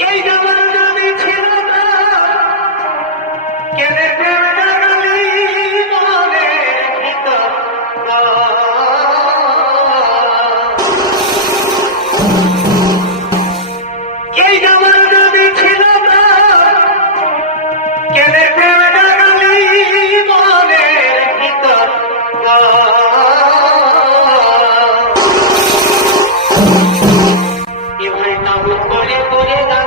এই জামার যদি ছিল না কেনে প্রেমী মনে ভিতর এই জামার যদি ছিল না কেনে প্রেমী মনে ভিতর এ ভাই তাবু করে করে